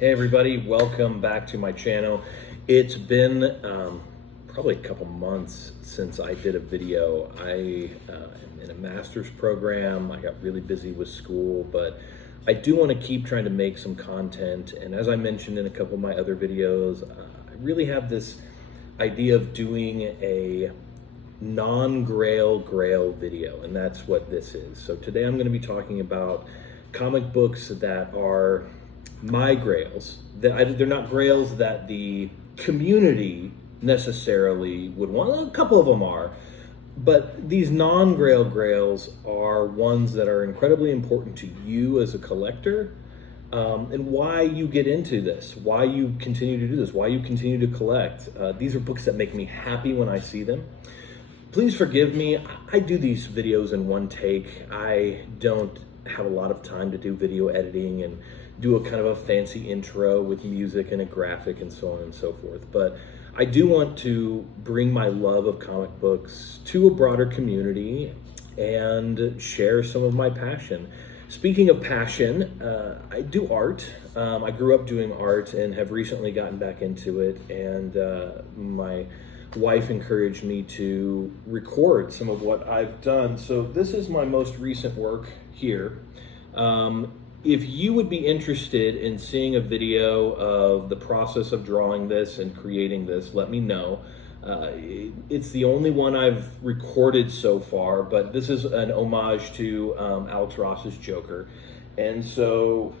Hey everybody, welcome back to my channel. It's been probably a couple months since I did a video. I am in a master's program. I got really busy with school, but I do want to keep trying to make some content. And as I mentioned in a couple of my other videos, I really have this idea of doing a non-Grail Grail video, and that's what this is. So today I'm going to be talking about comic books that are my grails. They're not grails that the community necessarily would want. A couple of them are, but these non-Grail grails are ones that are incredibly important to you as a collector, and why you get into this, why you continue to do this, why you continue to collect. These are books that make me happy when I see them. Please forgive me, I do these videos in one take. I don't have a lot of time to do video editing and do a kind of a fancy intro with music and a graphic and so on and so forth. But I do want to bring my love of comic books to a broader community and share some of my passion. Speaking of passion, I do art. I grew up doing art and have recently gotten back into it, and my wife encouraged me to record some of what I've done. So this is my most recent work here. If you would be interested in seeing a video of the process of drawing this and creating this, let me know. It's the only one I've recorded so far, but this is an homage to Alex Ross's Joker. And so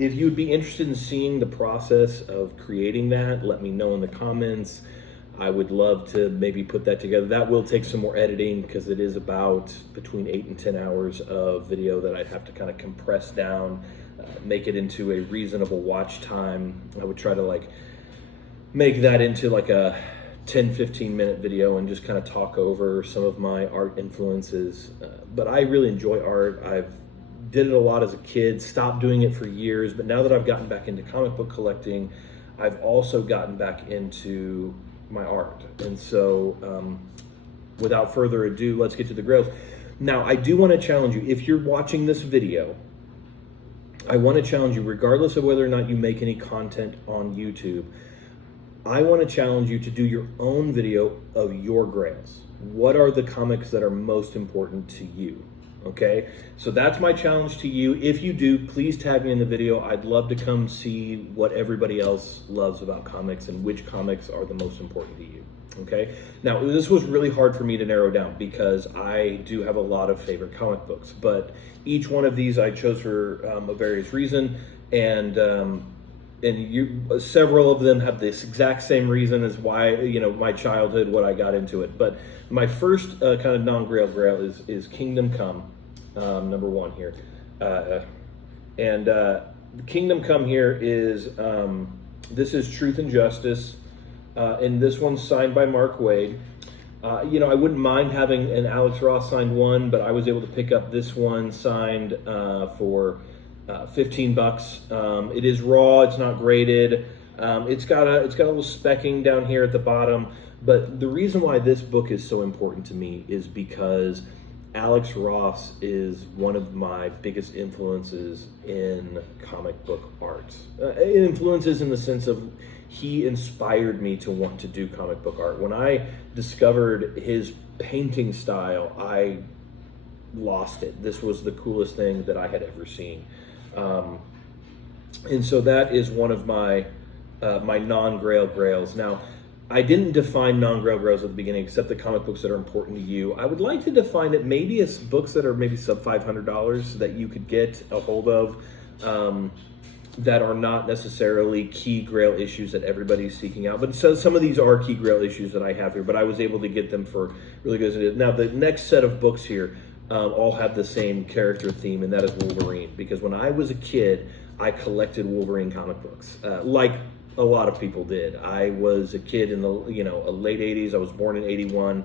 if you would be interested in seeing the process of creating that, let me know in the comments. I would love to maybe put that together. That will take some more editing because it is about between 8 and 10 hours of video that I'd have to kind of compress down, make it into a reasonable watch time. I would try to make that into a 10-15 minute video and just kind of talk over some of my art influences. But I really enjoy art. I've did it a lot as a kid, stopped doing it for years, but now that I've gotten back into comic book collecting, I've also gotten back into my art. And so without further ado, let's get to the grails. Now, I do want to challenge you, if you're watching this video, I want to challenge you, regardless of whether or not you make any content on YouTube, I want to challenge you to do your own video of your grails. What are the comics that are most important to you? Okay, so that's my challenge to you. If you do, please tag me in the video. I'd love to come see what everybody else loves about comics and which comics are the most important to you. Okay, now this was really hard for me to narrow down because I do have a lot of favorite comic books, but each one of these I chose for a various reason, and several of them have this exact same reason as why, my childhood, what I got into it. But my first kind of non-Grail Grail is Kingdom Come, number one here. Kingdom Come here is, this is Truth and Justice, and this one's signed by Mark Waid. I wouldn't mind having an Alex Ross signed one, but I was able to pick up this one signed for $15. It is raw, it's not graded. It's got a little specking down here at the bottom. But the reason why this book is so important to me is because Alex Ross is one of my biggest influences in comic book art. Influences in the sense of he inspired me to want to do comic book art. When I discovered his painting style, I lost it. This was the coolest thing that I had ever seen. And so that is one of my my non-Grail Grails. Now, I didn't define non-Grail Grails at the beginning, except the comic books that are important to you. I would like to define it maybe as books that are maybe sub $500 that you could get a hold of, that are not necessarily key Grail issues that everybody's seeking out. But so some of these are key Grail issues that I have here, but I was able to get them for really good. Now, the next set of books here all have the same character theme, and that is Wolverine. Because when I was a kid, I collected Wolverine comic books, like a lot of people did. I was a kid in the late 80s. I was born in 81.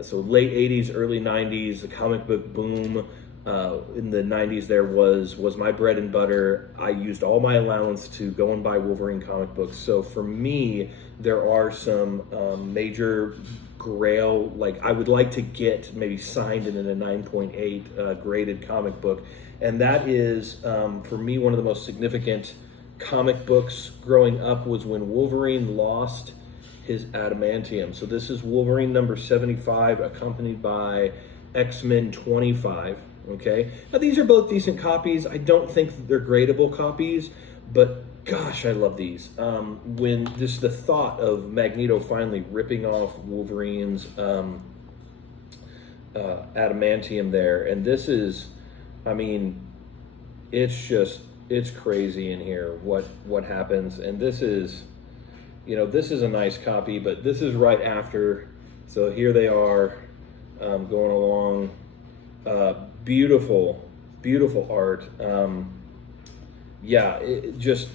So late 80s, early 90s, the comic book boom in the 90s there was my bread and butter. I used all my allowance to go and buy Wolverine comic books. So for me, there are some major Grail, I would like to get maybe signed in a 9.8 graded comic book. And that is, for me, one of the most significant comic books growing up was when Wolverine lost his adamantium. So this is Wolverine number 75, accompanied by X-Men 25. Okay, now these are both decent copies. I don't think they're gradable copies, but gosh, I love these. When just the thought of Magneto finally ripping off Wolverine's adamantium there, and this is, I mean, it's crazy in here what happens. And this is, this is a nice copy, but this is right after. So here they are, going along. Beautiful art. Just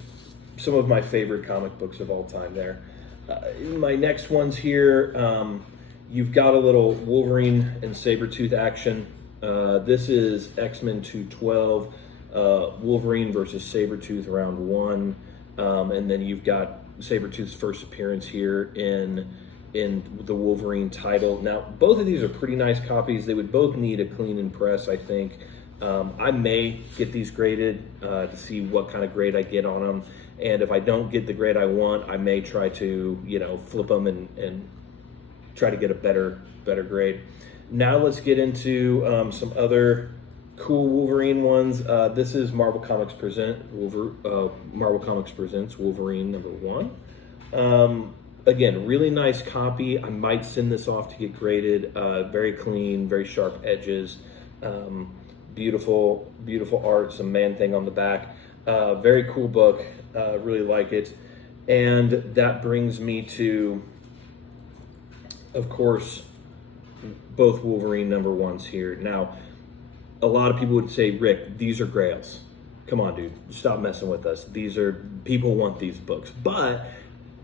some of my favorite comic books of all time there. My next ones here, you've got a little Wolverine and Sabretooth action. This is X-Men 212, Wolverine versus Sabretooth round 1. And then you've got Sabretooth's first appearance here in the Wolverine title. Now, both of these are pretty nice copies. They would both need a clean and press, I think. I may get these graded to see what kind of grade I get on them. And if I don't get the grade I want, I may try to, flip them and try to get a better grade. Now let's get into some other cool Wolverine ones. This is Marvel Comics Presents Wolverine number 1. Again, really nice copy. I might send this off to get graded. Very clean, very sharp edges. Beautiful art, some Man-Thing on the back. Very cool book. Really like it. And that brings me to, of course, both Wolverine number 1s here. Now, a lot of people would say, Rick, these are grails. Come on, dude, stop messing with us. People want these books, but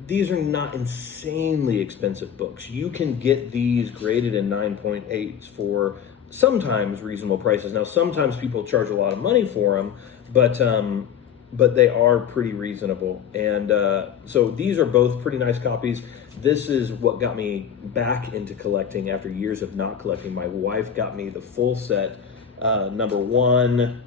these are not insanely expensive books. You can get these graded in 9.8s for sometimes reasonable prices. Now, sometimes people charge a lot of money for them, but they are pretty reasonable. And so these are both pretty nice copies. This is what got me back into collecting after years of not collecting. My wife got me the full set, number 1.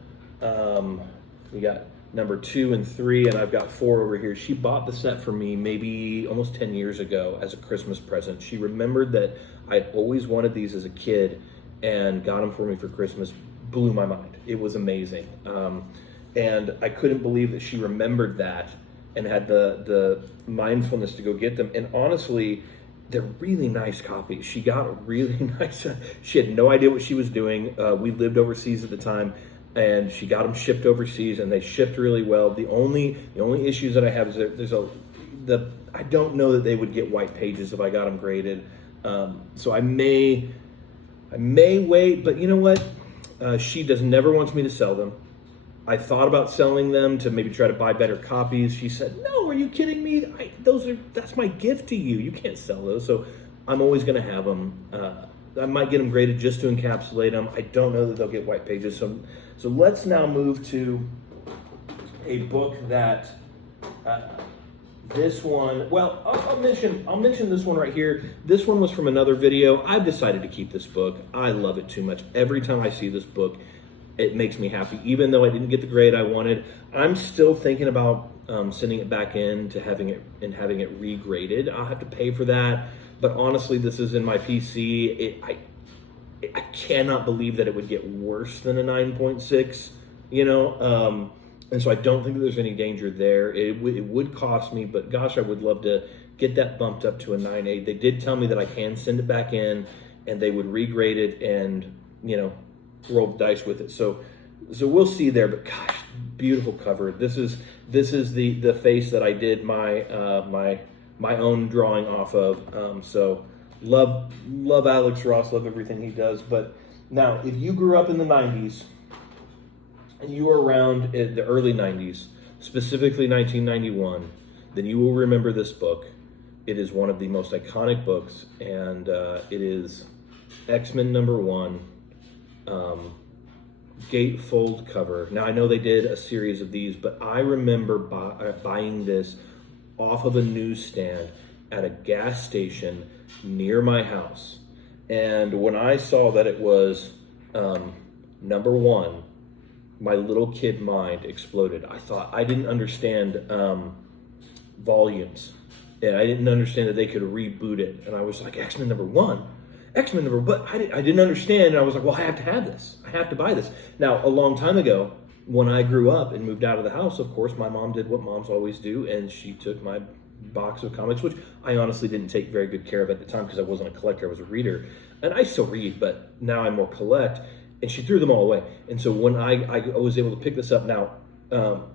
We got number 2 and 3, and I've got 4 over here. She bought the set for me maybe almost 10 years ago as a Christmas present. She remembered that I'd always wanted these as a kid and got them for me for Christmas. Blew my mind. It was amazing. And I couldn't believe that she remembered that and had the mindfulness to go get them. And honestly, they're really nice copies. She got a really nice, she had no idea what she was doing. We lived overseas at the time, and she got them shipped overseas, and they shipped really well. The only issues that I have is I don't know that they would get white pages if I got them graded. So I may wait, but you know what? She never wants me to sell them. I thought about selling them to maybe try to buy better copies. She said, "No, are you kidding me? That's my gift to you. You can't sell those." So I'm always going to have them. I might get them graded just to encapsulate them. I don't know that they'll get white pages. So let's now move to a book that this one. Well, I'll mention this one right here. This one was from another video. I've decided to keep this book. I love it too much. Every time I see this book, it makes me happy. Even though I didn't get the grade I wanted, I'm still thinking about sending it back in to having it regraded. I'll have to pay for that. But honestly, this is in my PC. I cannot believe that it would get worse than a 9.6, and so I don't think that there's any danger there. It would cost me, but gosh, I would love to get that bumped up to a 9.8. They did tell me that I can send it back in, and they would regrade it and, roll the dice with it. So we'll see there, but gosh, beautiful cover. This is the face that I did my own drawing off of. So love Alex Ross, love everything he does. But now, if you grew up in the 90s and you were around in the early 90s, specifically 1991, then you will remember this book. It is one of the most iconic books, and it is X-Men number 1, gatefold cover. Now, I know they did a series of these, but I remember buying this off of a newsstand at a gas station near my house. And when I saw that it was number 1, my little kid mind exploded. I didn't understand volumes, and I didn't understand that they could reboot it. And I was like, X-Men #1, X-Men but I didn't understand. And I was like, well, I have to have this. I have to buy this. Now, a long time ago, when I grew up and moved out of the house, of course, my mom did what moms always do, and she took my box of comics, which I honestly didn't take very good care of at the time because I wasn't a collector, I was a reader. And I still read, but now I more collect. And she threw them all away. And so when I was able to pick this up now,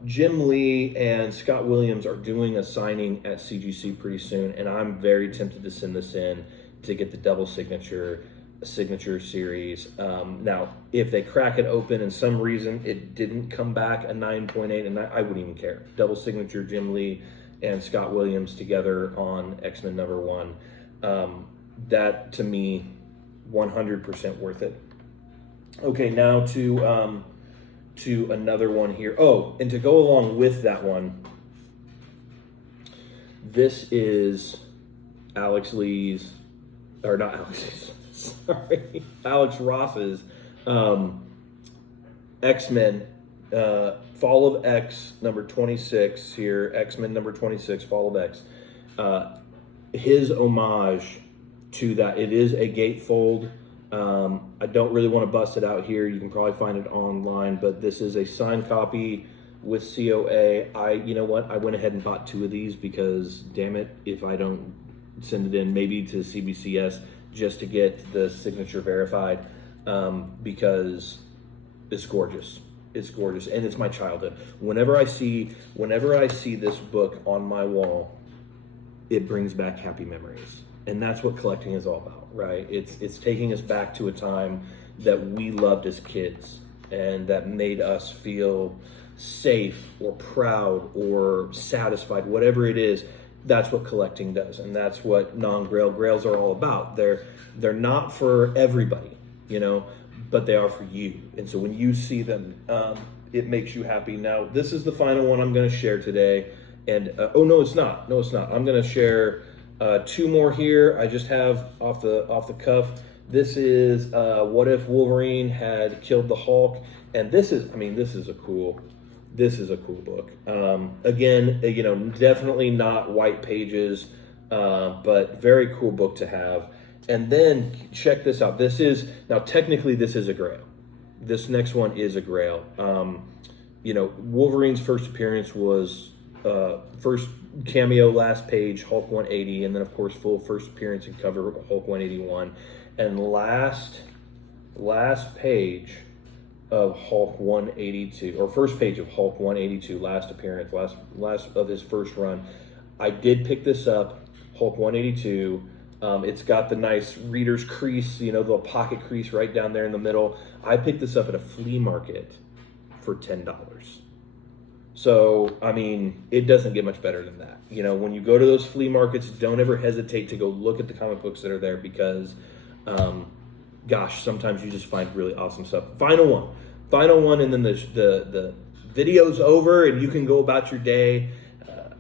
Jim Lee and Scott Williams are doing a signing at CGC pretty soon, and I'm very tempted to send this in to get the double signature series. Now, if they crack it open and some reason it didn't come back a 9.8, and I wouldn't even care. Double signature Jim Lee and Scott Williams together on X-Men #1. That to me, 100% worth it. Okay, now to another one here. Oh, and to go along with that one, this is Alex Ross's X-Men Fall of X #26 here, X-Men #26, Fall of X. His homage to that, it is a gatefold. I don't really want to bust it out here. You can probably find it online, but this is a signed copy with COA. You know what? I went ahead and bought 2 of these because, damn it, if I don't send it in maybe to CBCS just to get the signature verified, because it's gorgeous. It's gorgeous, and it's my childhood. Whenever I see this book on my wall, it brings back happy memories. And that's what collecting is all about, right? It's taking us back to a time that we loved as kids and that made us feel safe or proud or satisfied, whatever it is. That's what collecting does, and that's what Non-Grail Grails are all about. They're not for everybody, but they are for you. And so when you see them, it makes you happy. Now, this is the final one I'm going to share today. And no, it's not. I'm going to share 2 more here. I just have off the cuff. This is What If Wolverine Had Killed the Hulk, and this is a cool book. Again, definitely not white pages, but very cool book to have. And then check this out. Technically this is a Grail. This next one is a Grail. Wolverine's first appearance was first cameo, last page, Hulk 180, and then of course full first appearance and cover Hulk 181, and last page of Hulk 182, or first page of Hulk 182, last appearance, last of his first run. I did pick this up, Hulk 182. It's got the nice reader's crease, the pocket crease right down there in the middle. I picked this up at a flea market for $10. So, it doesn't get much better than that. When you go to those flea markets, don't ever hesitate to go look at the comic books that are there because, sometimes you just find really awesome stuff. Final one, and then the video's over and you can go about your day.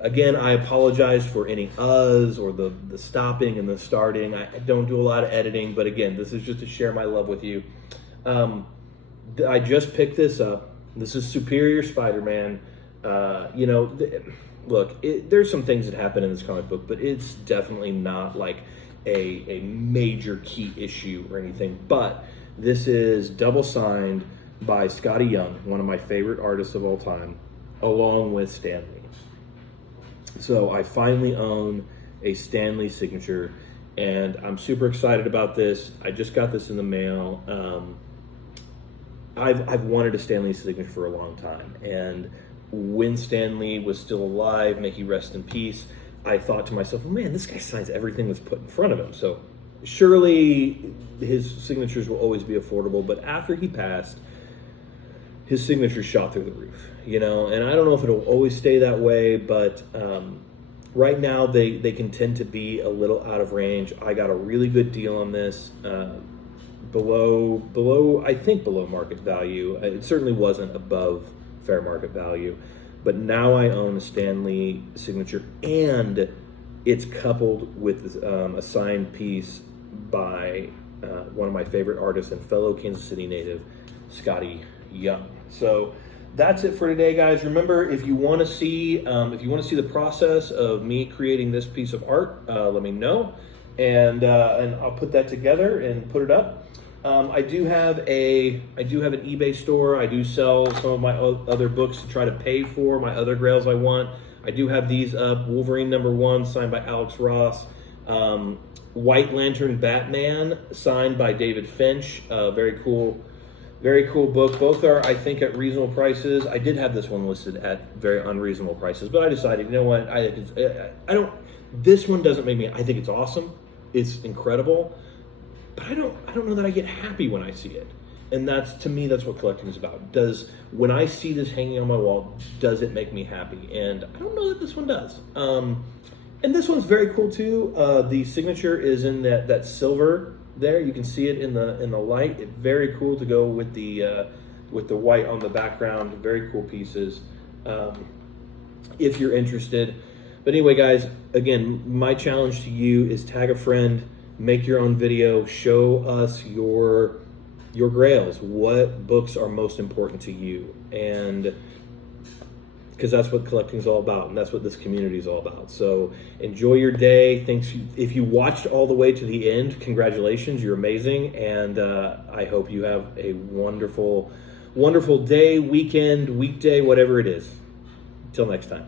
Again, I apologize for any uhs or the stopping and the starting. I don't do a lot of editing, but again, this is just to share my love with you. I just picked this up. This is Superior Spider-Man. Look, there's some things that happen in this comic book, but it's definitely not like a major key issue or anything. But this is double signed by Scotty Young, one of my favorite artists of all time, along with Stan Lee. So I finally own a Stan Lee signature, and I'm super excited about this. I just got this in the mail. I've wanted a Stan Lee signature for a long time, and when Stan Lee was still alive, may he rest in peace, I thought to myself, well, man, this guy signs everything that's put in front of him, so surely his signatures will always be affordable. But after he passed, his signature shot through the roof, and I don't know if it'll always stay that way, but right now they can tend to be a little out of range. I got a really good deal on this, below market value. It certainly wasn't above fair market value, but now I own a Stan Lee signature, and it's coupled with a signed piece by one of my favorite artists and fellow Kansas City native, Scotty young. So that's it for today, guys. Remember, if you want to see the process of me creating this piece of art, let me know, and I'll put that together and put it up. I do have an eBay store. I do sell some of my other books to try to pay for my other grails I want. I do have these up: Wolverine #1, signed by Alex Ross. White Lantern Batman, signed by David Finch. Very cool book. Both are, I think, at reasonable prices. I did have this one listed at very unreasonable prices, but I decided, you know what? This one doesn't make me. I think it's awesome. It's incredible, but I don't know that I get happy when I see it. And to me, that's what collecting is about. When I see this hanging on my wall, does it make me happy? And I don't know that this one does. And this one's very cool too. The signature is in that silver there. You can see it in the light. It's very cool to go with the white on the background. Very cool pieces. If you're interested. But anyway, guys, again, my challenge to you is tag a friend, make your own video, show us your grails. What books are most important to you? And because that's what collecting is all about, and that's what this community is all about. So enjoy your day. Thanks. If you watched all the way to the end, congratulations, you're amazing, and I hope you have a wonderful, wonderful day, weekend, weekday, whatever it is. Until next time.